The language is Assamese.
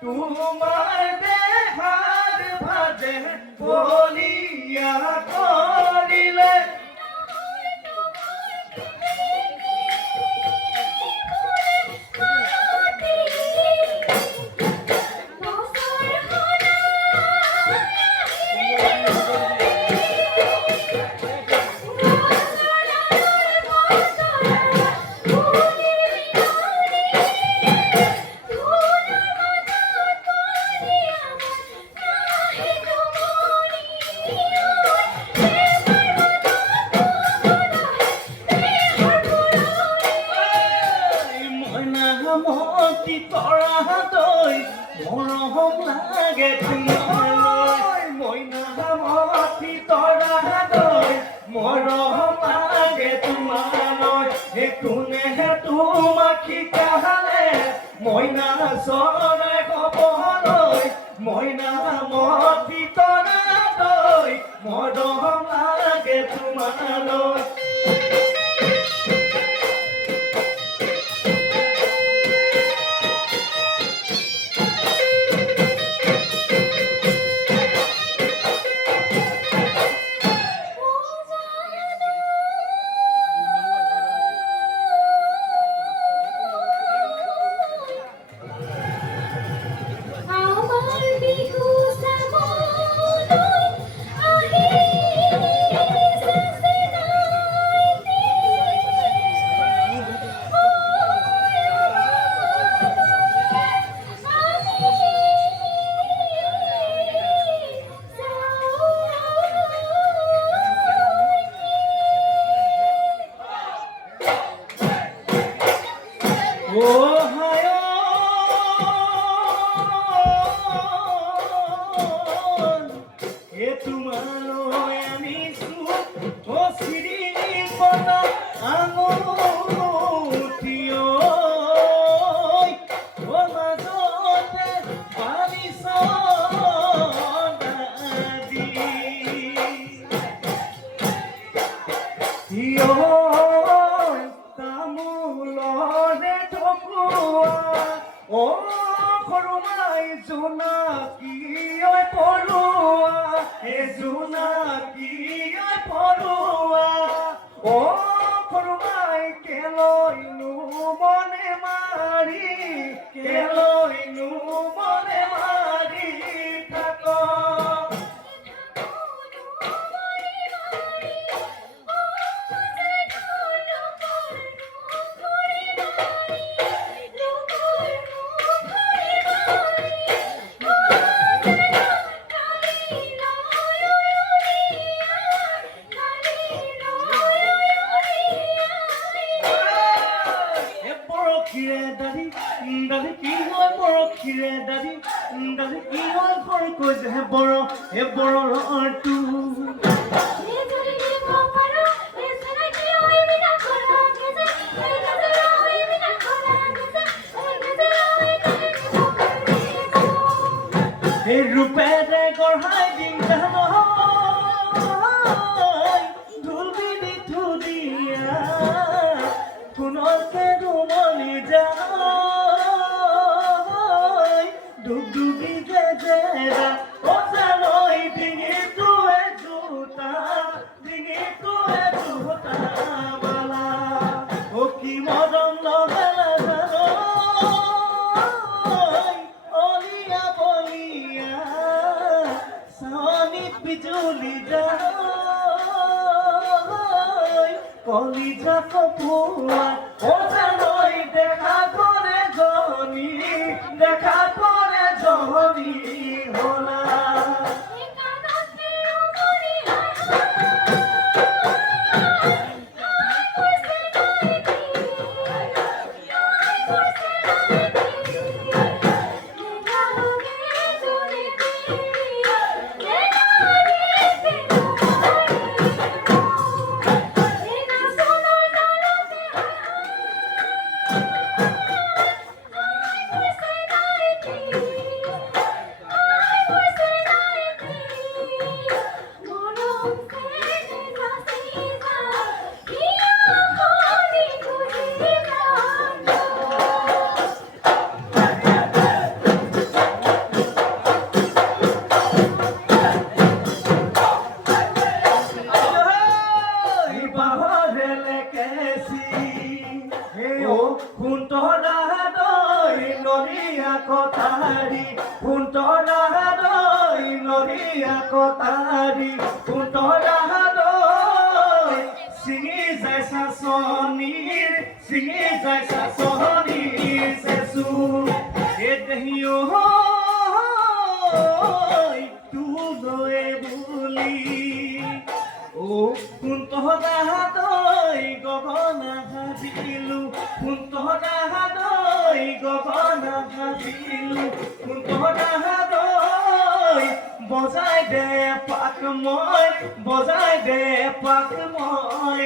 তোমাৰ দেহাৰ ভাজে বলিয়া কৰিলে মতি তৰা দৈ মৰম লাগে তোমালৈ মইনা মতি তৰা দৈ মৰম লাগে তোমালৈ কোনে তোমাক শিকালে মইনা চৰাই কবলৈ মইনা মতি তৰা দৈ মৰম লাগে তোমালৈ তোমালৈ আনিছো ও শ্ৰীপদ আঙুঠি ও মাজতে বালিছ তামোলৰে ঠকুৱা ও সৰুমাই জোনাকী পৰুৱা জোনাকী পৰুৱা ও সৰুমাই কেলৈনো মনে মাৰি কেলৈনো মনে মাৰি থাক দাদি দাদি কি হয় বৰশীৰে দাদি দাদি কি হয় ভয় কৈছে হে বৰটো এই ৰূপেৰে গঢ়াই দিম ঢোল বিধি ধুনীয়া কোনকে ৰুমলি যায় ডুবডুবি জেজেৰা অজালৈ ডিঙিটোৱে জোতা বালা অ কি মৰম লগালা জানো অলিয়া বলিয়া চাৱনিত বিজুলী যায় কলিজা কপোৱা অজালৈ দেখা কৰে জহনী হলা কটাৰী সোঁতৰা দৈ নদীয়া কটাৰী সোঁতৰা দৈ ছিঙি যায় চাচনিৰ ছিঙি যায় চাচনিৰ চেচু এ দেহিও তুলৈ বুলি ও সোঁতৰা দৈ গগনা ভাবিলো সোঁতৰা দৈ গগনা ভাবিলো সোঁতৰা দৈ বজাই দে পাক মই বজাই দে পাক মই